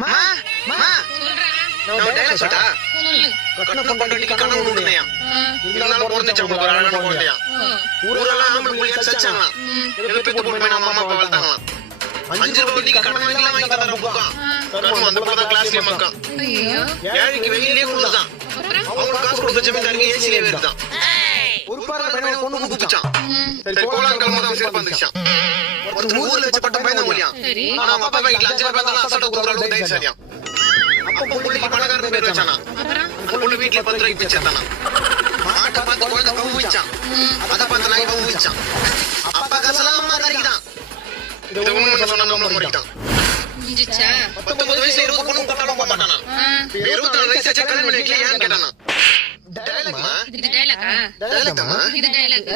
மா மா சொல்றா நான் ஒரு டைலாக் சொல்றா சொல்லு கட்டணம் பண்றதுக்கு கணவன் உண்டுனையா இதனால பிறந்துச்சு உங்களுக்கு ஒரு அழகான குழந்தையா ஊரெல்லாம் ஆம்பளை புள்ளியா சச்சாங்களா எது பெத்து போட்டு போய் நம்ம அம்மா அப்பா வளர்த்தாங்களாம் 5 ரூபாய்க்கு கடன் வாங்கிலாம் வாங்கி தர போக்கா கடன் அந்த போதா கிளாஸ்லயே மக்கா ஐயோ ஏழைக்கு வெயிலே குளிர்தான் அப்புறம் அவங்களுக்கு காசு கொடுத்த ஜமீன்தாருக்கு ஏசிலே வருதான் ஒரு பார்ல பையனை பொண்ணு குதிச்சான் சரி போலாம் கிளம்புதான் சரி வந்துச்சான் ஒருத்தர் ஊர்ல வச்சு பட்டம் பயந்த மொழியா சரி ஆனா அப்பா வீட்டுல 5 பேர் வந்தாலும் அசட்ட கூப்பிடுற அளவுக்கு தைரியசாலியா அப்பா புள்ளிக்கு பணக்காரன் பேர் வச்சானா அப்புறம் அந்த பொண்ணு வீட்டுல 10 ரூபாய்க்கு பிச்சானா மாட்டை பார்த்து குழந்தை கவு வச்சான் அதை பார்த்து நாய் கவு வச்சான் அப்பா காசெல்லாம் அம்மா கறிக்குதான் இது ஒண்ணு சொன்னா நம்ம முடிக்கிட்டான் முடிஞ்சிச்சா 19 வயசுல 20 பொண்ணு கொண்டாட போக மாட்டானா 24 வயசு கல்யாணம் பண்ணி வைக்கல ஏன் கேட்டானா டைலாக்மா இது டைலாக்கா டைலாக்மா இது டைலாக்